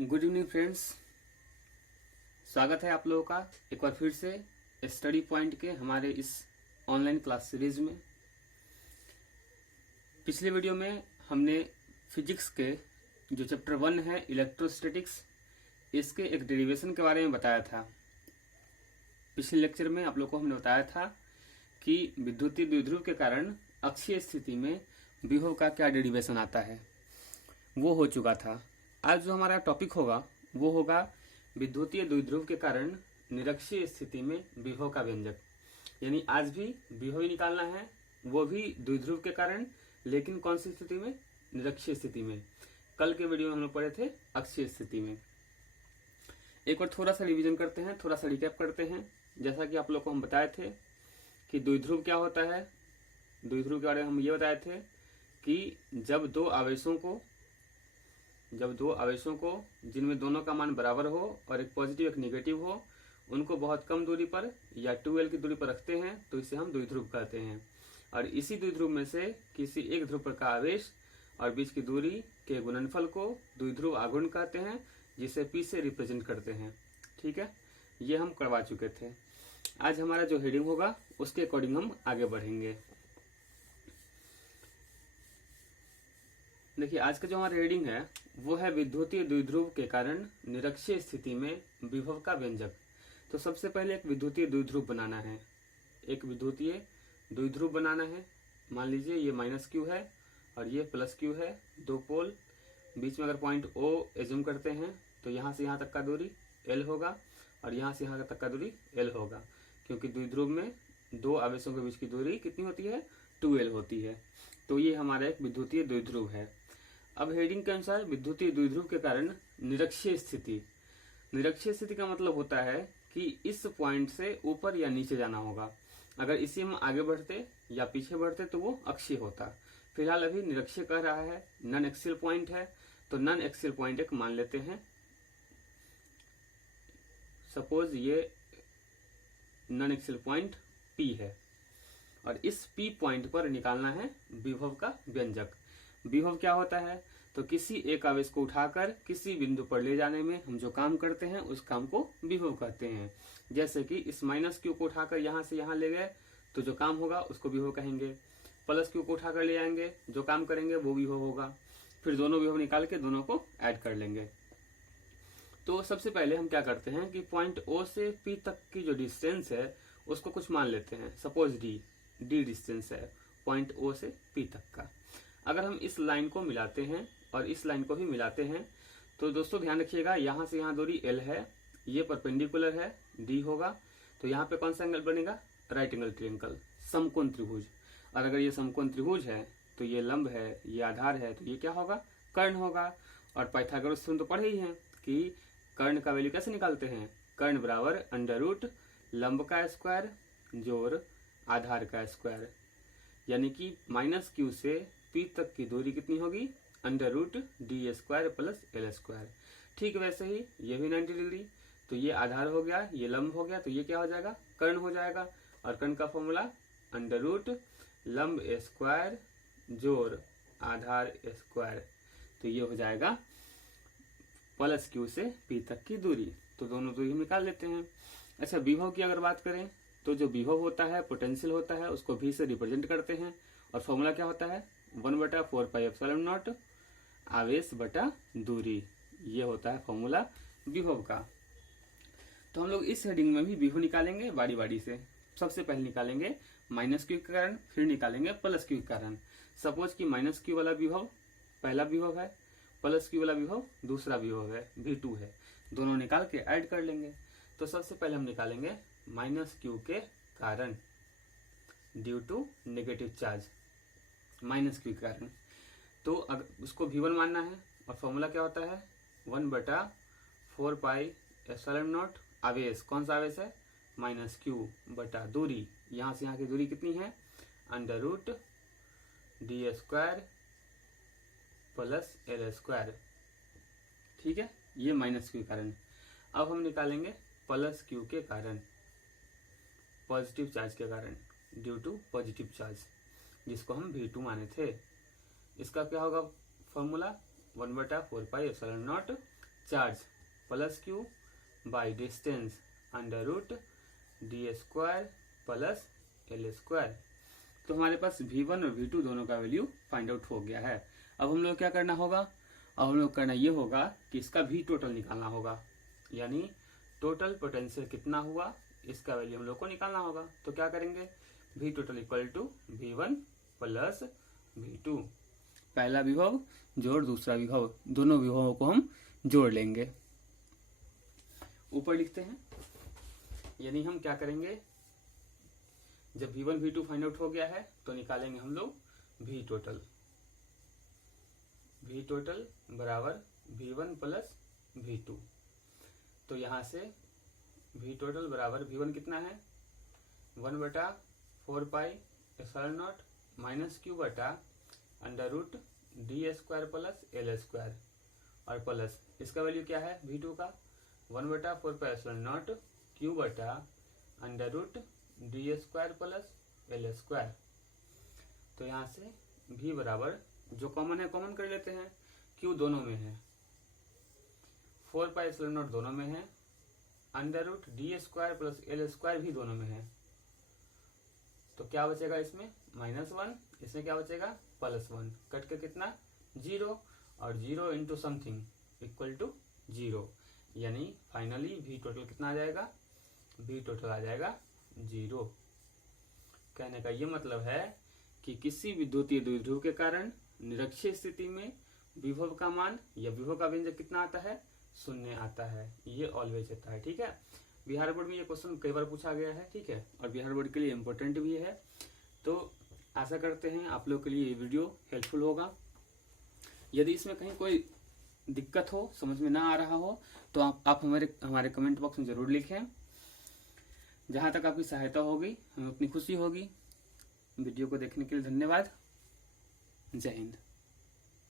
Good evening friends. स्वागत है आप लोगों का एक बार फिर से स्टडी पॉइंट के हमारे इस ऑनलाइन क्लास सीरीज में। पिछले वीडियो में हमने फिजिक्स के जो चैप्टर 1 है इलेक्ट्रोस्टैटिक्स, इसके एक डेरिवेशन के बारे में बताया था। पिछले लेक्चर में आप लोगों को हमने बताया था कि विद्युतीय द्विध्रुव के कारण अक्षीय स्थिति में विभव का क्या डेरिवेशन आता है, वो हो चुका था। आज जो हमारा टॉपिक होगा वो होगा विद्युतीय द्विध्रुव के कारण निरक्षीय स्थिति में विभव का व्यंजक। यानी आज भी विभव ही निकालना है, वो भी द्विध्रुव के कारण, लेकिन कौन सी स्थिति में? निरक्षीय स्थिति में। कल के वीडियो में हम लोग पढ़े थे अक्षीय स्थिति में। एक बार थोड़ा सा रिवीजन करते हैं, थोड़ा सा रिकैप करते हैं। जैसा कि आप लोग को हम बताए थे कि द्विध्रुव क्या होता है। द्विध्रुव के बारे में हम ये बताए थे कि जब दो आवेशों को जिनमें दोनों का मान बराबर हो और एक पॉजिटिव एक नेगेटिव हो, उनको बहुत कम दूरी पर या 2l की दूरी पर रखते हैं तो इसे हम द्विध्रुव कहते हैं। और इसी द्विध्रुव में से किसी एक ध्रुव पर का आवेश और बीच की दूरी के गुणनफल को द्विध्रुव आघूर्ण कहते हैं, जिसे P से रिप्रेजेंट करते हैं। ठीक है, ये हम करवा चुके थे। आज हमारा जो हेडिंग होगा उसके अकॉर्डिंग हम आगे बढ़ेंगे। देखिए, आज का जो हमारा हेडिंग है वो है विद्युतीय द्विध्रुव के कारण निरक्षीय स्थिति में विभव का व्यंजक। तो सबसे पहले एक विद्युतीय द्विध्रुव बनाना है। एक विद्युतीय द्विध्रुव बनाना है। मान लीजिए ये -q है और ये +q है, दो पोल। बीच में अगर पॉइंट O एज्यूम करते हैं तो यहाँ से यहाँ तक का दूरी L होगा और यहाँ से यहाँ तक का दूरी L होगा, क्योंकि द्विध्रुव में दो आवेशों के बीच की दूरी कितनी होती है? 2l होती है। तो ये हमारा एक विद्युतीय द्विध्रुव है। अब हेडिंग के अनुसार विद्युतीय द्विध्रुव के कारण निरक्षीय स्थिति। निरक्षीय स्थिति का मतलब होता है कि इस पॉइंट से ऊपर या नीचे जाना होगा। अगर इसी में आगे बढ़ते या पीछे बढ़ते तो वो अक्षीय होता। फिलहाल अभी निरक्षीय कह रहा है, नॉन एक्सियल पॉइंट है, तो नॉन एक्सियल पॉइंट एक मान लेते हैं। सपोज ये नॉन एक्सियल पॉइंट P है और इस P पॉइंट पर निकालना है विभव का व्यंजक। विभव क्या होता है? तो किसी एक आवेश को उठाकर किसी बिंदु पर ले जाने में हम जो काम करते हैं उस काम को विभव कहते हैं। जैसे कि इस -q को उठाकर यहाँ से यहाँ ले गए तो जो काम होगा उसको विभव कहेंगे। +q को उठाकर ले आएंगे, जो काम करेंगे वो विभव होगा। फिर दोनों विभव निकाल के दोनों को ऐड कर लेंगे। तो सबसे पहले हम क्या करते हैं कि पॉइंट O से P तक की जो डिस्टेंस है उसको कुछ मान लेते हैं। सपोज d डिस्टेंस है पॉइंट O से P तक का। अगर हम इस लाइन को मिलाते हैं और इस लाइन को भी मिलाते हैं तो दोस्तों ध्यान रखिएगा, यहाँ से यहाँ दूरी L है, ये परपेंडिकुलर है, D होगा। तो यहाँ पे कौन सा एंगल बनेगा? राइट एंगल ट्रायंगल, समकोण त्रिभुज। और अगर ये समकोण त्रिभुज है तो ये लंब है, ये आधार है, तो ये क्या होगा? कर्ण होगा। और पाइथागोरस से तो पढ़े ही हैं कि कर्ण का वैल्यू कैसे निकालते हैं? कर्ण बराबर √ लंब का स्क्वायर जोड़ आधार का स्क्वायर। यानी कि -q से P तक की दूरी कितनी होगी? √d² + l²। ठीक वैसे ही ये भी 90 डिग्री। तो ये आधार हो गया, ये लंब हो गया, तो ये क्या हो जाएगा? कर्ण हो जाएगा। और कर्ण का फॉर्मूला √ लंब स्क्वायर जोड़ आधार स्क्वायर। तो ये हो जाएगा +q से P तक की दूरी। तो दोनों दूरी हम निकाल लेते हैं। अच्छा, विभव की अगर बात करें तो जो विभव होता है, पोटेंशियल होता है, उसको V से रिप्रेजेंट करते हैं। और फॉर्मूला क्या होता है? 1/4πε0 आवेश बटा दूरी। ये होता है फॉर्मूला विभव का। तो हम लोग इस हेडिंग में भी विभव निकालेंगे बारी बारी से। सबसे पहले निकालेंगे -q के कारण, फिर निकालेंगे +q के कारण। सपोज कि -q वाला विभव पहला विभव है, +q वाला विभव दूसरा विभव है, V2 है। दोनों निकाल के ऐड कर लेंगे। तो सबसे पहले हम निकालेंगे -q के कारण due to negative charge. -q के कारण तो अगर उसको V1 मानना है और फॉर्मूला क्या होता है? 1/4πε0 आवेश। कौन सा आवेश है? -q बटा दूरी। यहाँ से यहाँ की दूरी कितनी है? √d² + l²। ठीक है, ये -q के कारण। अब हम निकालेंगे +q के कारण, पॉजिटिव चार्ज के कारण, ड्यू टू पॉजिटिव चार्ज, जिसको हम V2 माने थे। इसका क्या होगा formula? 1/4πε0 charge plus Q by distance under root D square plus L square. तो हमारे पास V1 और V2 दोनों का वैल्यू फाइंड आउट हो गया है। अब हम लोग क्या करना होगा, अब हम लोग करना ये होगा कि इसका V टोटल निकालना होगा, यानी टोटल पोटेंशियल कितना हुआ इसका वैल्यू हम लोग को निकालना होगा। तो क्या करेंगे, V total equal to V1 plus V2। पहला विभव जोड़ दूसरा विभव, दोनों विभवों को हम जोड़ लेंगे। ऊपर लिखते हैं, यानी हम क्या करेंगे, जब V1 V2 फाइंड आउट हो गया है तो निकालेंगे हम लोग V टोटल। V टोटल बराबर V1 प्लस V2। तो यहाँ से V टोटल बराबर V1 कितना है 1/4πε0 माइनस क्यू बटा under root D square plus L square, और प्लस इसका वैल्यू क्या है V2 का 1/4πε0 क्यू बटा under root D square plus L square. तो यहाँ से V बराबर जो कॉमन है कॉमन कर लेते हैं, Q दोनों में है, 4πε0 दोनों में है, under root D square plus L square भी दोनों में है। तो क्या बचेगा इसमें -1, इसमें क्या बचेगा +1, कट के कितना 0, और 0 इंटू समथिंग इक्वल टू 0, यानी फाइनली V टोटल कितना आ जाएगा, V टोटल आ जाएगा 0। कहने का ये मतलब है कि किसी भी द्वितीय द्विध्रुव के कारण निरक्षीय स्थिति में विभव का मान या विभव का व्यंजक कितना आता है, 0 आता है। ये ऑलवेज आता है, ठीक है। बिहार बोर्ड में ये क्वेश्चन कई बार पूछा गया है, ठीक है, और बिहार बोर्ड के लिए इम्पोर्टेंट भी है। तो आशा करते हैं आप लोग के लिए ये वीडियो हेल्पफुल होगा। यदि इसमें कहीं कोई दिक्कत हो, समझ में ना आ रहा हो, तो आप हमारे कमेंट बॉक्स में जरूर लिखें। जहाँ तक आपकी सहायता होगी हमें उतनी खुशी होगी। वीडियो को देखने के लिए धन्यवाद। जय हिंद।